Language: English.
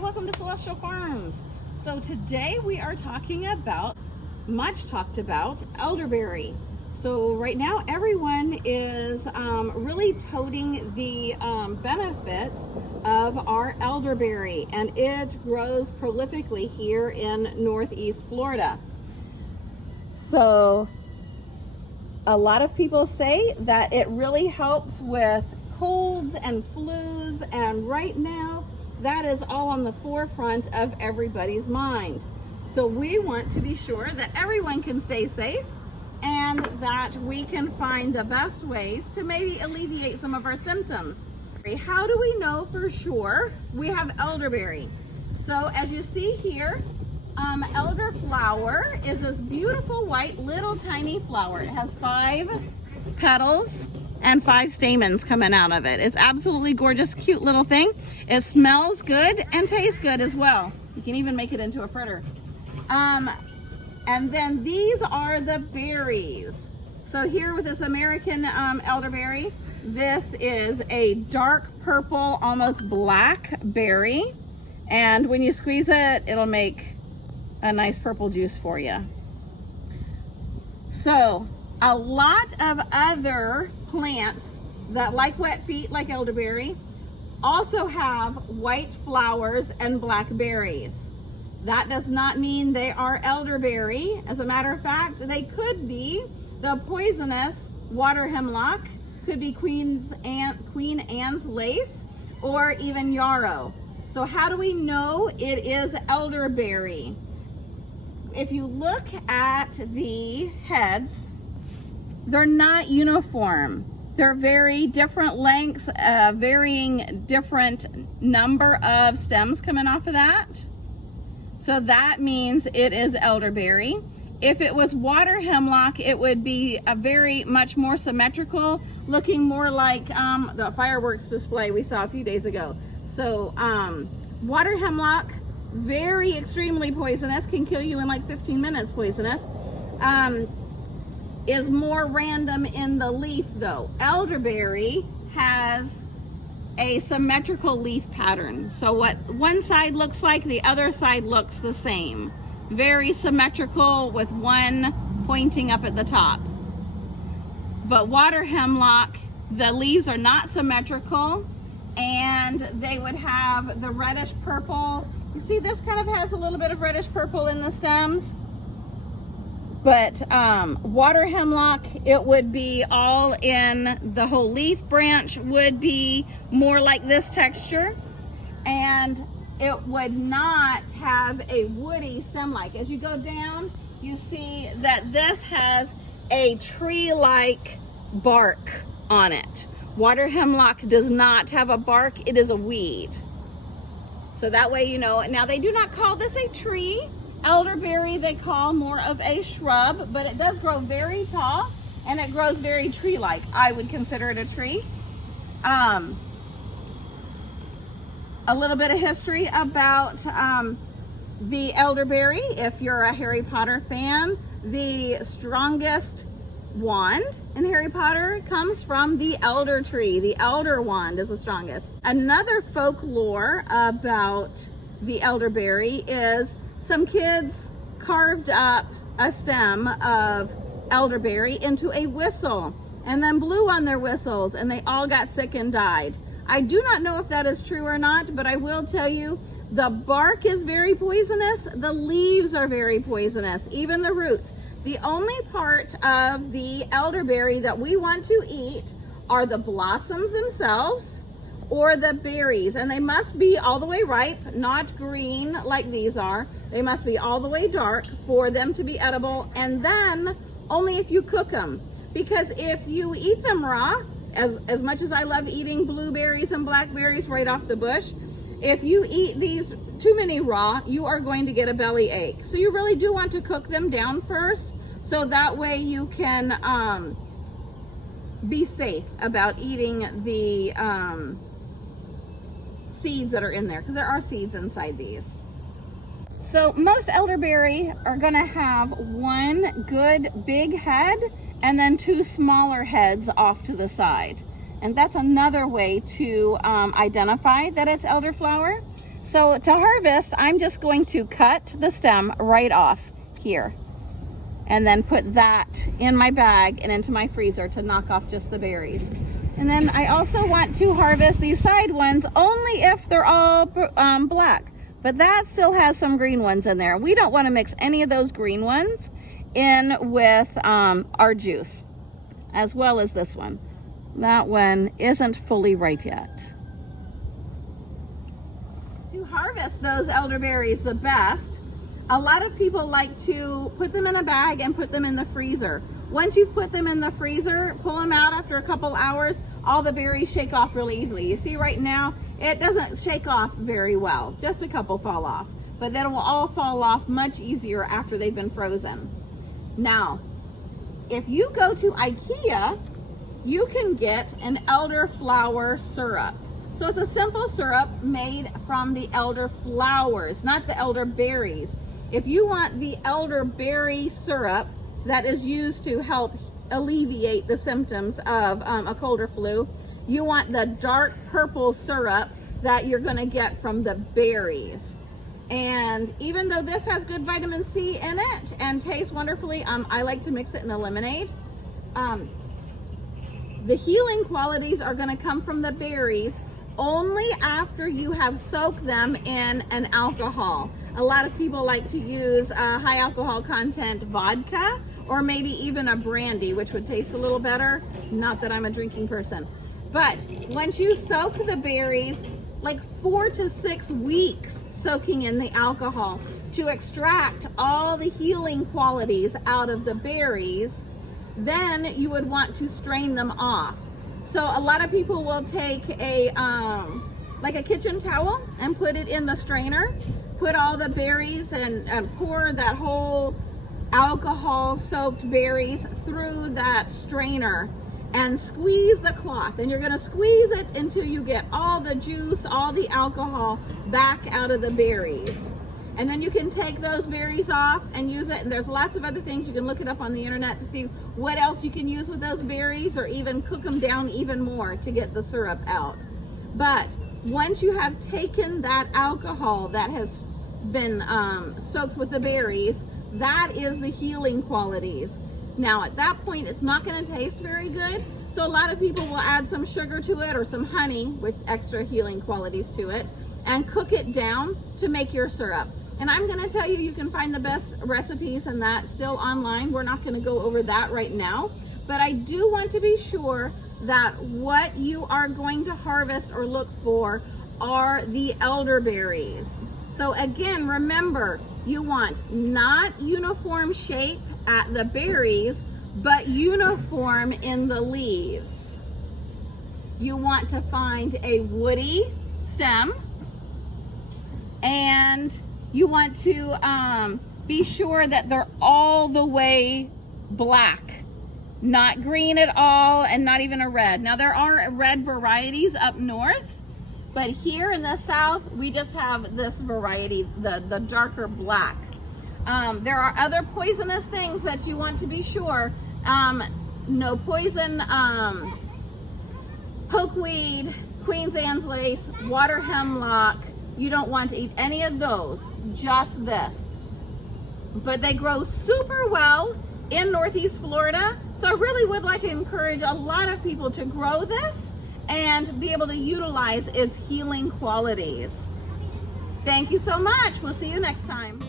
welcome to Celestial Farms. So today we are talking about, much talked about, elderberry. So right now everyone is really toting the benefits of our elderberry, and it grows prolifically here in Northeast Florida. So a lot of people say that it really helps with colds and flus, and right now that is all on the forefront of everybody's mind. So we want to be sure that everyone can stay safe and that we can find the best ways to maybe alleviate some of our symptoms. How do we know for sure we have elderberry? So as you see here, elderflower is this beautiful white little tiny flower. It has 5 petals and 5 stamens coming out of it. It's absolutely gorgeous, cute little thing. It smells good and tastes good as well. You can even make it into a fritter. And then these are the berries. So here with this American elderberry, this is a dark purple, almost black berry. And when you squeeze it, it'll make a nice purple juice for you. So a lot of other plants that like wet feet, like elderberry, also have white flowers and black berries. That does not mean they are elderberry. As a matter of fact, they could be the poisonous water hemlock, could be Queen Anne's lace, or even yarrow. So how do we know it is elderberry? If you look at the heads, they're not uniform. They're very different lengths, varying different number of stems coming off of that. So that means it is elderberry. If it was water hemlock, it would be a very much more symmetrical, looking more like the fireworks display we saw a few days ago. So water hemlock, very extremely poisonous, can kill you in like 15 minutes poisonous. Is more random in the leaf though. Elderberry has a symmetrical leaf pattern. So what one side looks like, the other side looks the same. Very symmetrical with one pointing up at the top. But water hemlock, the leaves are not symmetrical and they would have the reddish purple. You see this kind of has a little bit of reddish purple in the stems. But water hemlock, it would be all in the whole leaf branch, would be more like this texture, and it would not have a woody stem-like. As you go down, you see that this has a tree-like bark on it. Water hemlock does not have a bark, it is a weed. So that way you know. Now they do not call this a tree. Elderberry they call more of a shrub, but it does grow very tall and it grows very tree-like. I would consider it a tree. A little bit of history about the elderberry. If you're a Harry Potter fan, the strongest wand in Harry Potter comes from the elder tree. The elder wand is the strongest. Another folklore about the elderberry is some kids carved up a stem of elderberry into a whistle and then blew on their whistles and they all got sick and died. I do not know if that is true or not, but I will tell you the bark is very poisonous, the leaves are very poisonous, even the roots. The only part of the elderberry that we want to eat are the blossoms themselves or the berries, and they must be all the way ripe, not green like these are. They must be all the way dark for them to be edible, and then only if you cook them. Because if you eat them raw, as much as I love eating blueberries and blackberries right off the bush, if you eat these too many raw, you are going to get a belly ache. So you really do want to cook them down first, so that way you can be safe about eating the seeds that are in there, because there are seeds inside these. So most elderberry are gonna have one good big head and then 2 smaller heads off to the side. And that's another way to identify that it's elderflower. So to harvest, I'm just going to cut the stem right off here and then put that in my bag and into my freezer to knock off just the berries. And then I also want to harvest these side ones only if they're all black, but that still has some green ones in there. We don't want to mix any of those green ones in with our juice, as well as this one. That one isn't fully ripe yet. To harvest those elderberries the best, a lot of people like to put them in a bag and put them in the freezer. Once you've put them in the freezer, pull them out after a couple hours, all the berries shake off really easily. You see right now, it doesn't shake off very well. Just a couple fall off, but then it will all fall off much easier after they've been frozen. Now, if you go to IKEA, you can get an elderflower syrup. So it's a simple syrup made from the elderflowers, not the elderberries. If you want the elderberry syrup that is used to help alleviate the symptoms of a cold or flu, you want the dark purple syrup that you're going to get from the berries. And even though this has good vitamin C in it and tastes wonderfully, I like to mix it in a lemonade. The healing qualities are going to come from the berries only after you have soaked them in an alcohol. A lot of people like to use high alcohol content vodka or maybe even a brandy, which would taste a little better. Not that I'm a drinking person. But once you soak the berries, like 4 to 6 weeks soaking in the alcohol to extract all the healing qualities out of the berries, then you would want to strain them off. So a lot of people will take a like a kitchen towel and put it in the strainer, put all the berries and pour that whole alcohol soaked berries through that strainer and squeeze the cloth. And you're going to squeeze it until you get all the juice, all the alcohol back out of the berries. And then you can take those berries off and use it. And there's lots of other things. You can look it up on the internet to see what else you can use with those berries, or even cook them down even more to get the syrup out. But once you have taken that alcohol that has been soaked with the berries, that is the healing qualities. Now at that point, it's not going to taste very good. So a lot of people will add some sugar to it or some honey with extra healing qualities to it and cook it down to make your syrup. And I'm going to tell you, you can find the best recipes and that still online. We're not going to go over that right now, but I do want to be sure that what you are going to harvest or look for are the elderberries. So again, remember, you want not uniform shape at the berries, but uniform in the leaves. You want to find a woody stem, and you want to be sure that they're all the way black, not green at all, and not even a red. Now there are red varieties up north, but here in the south, we just have this variety, the darker black. There are other poisonous things that you want to be sure. No poison, pokeweed, Queen's Anne's lace, water hemlock. You don't want to eat any of those, just this. But they grow super well in Northeast Florida. So I really would like to encourage a lot of people to grow this and be able to utilize its healing qualities. Thank you so much. We'll see you next time.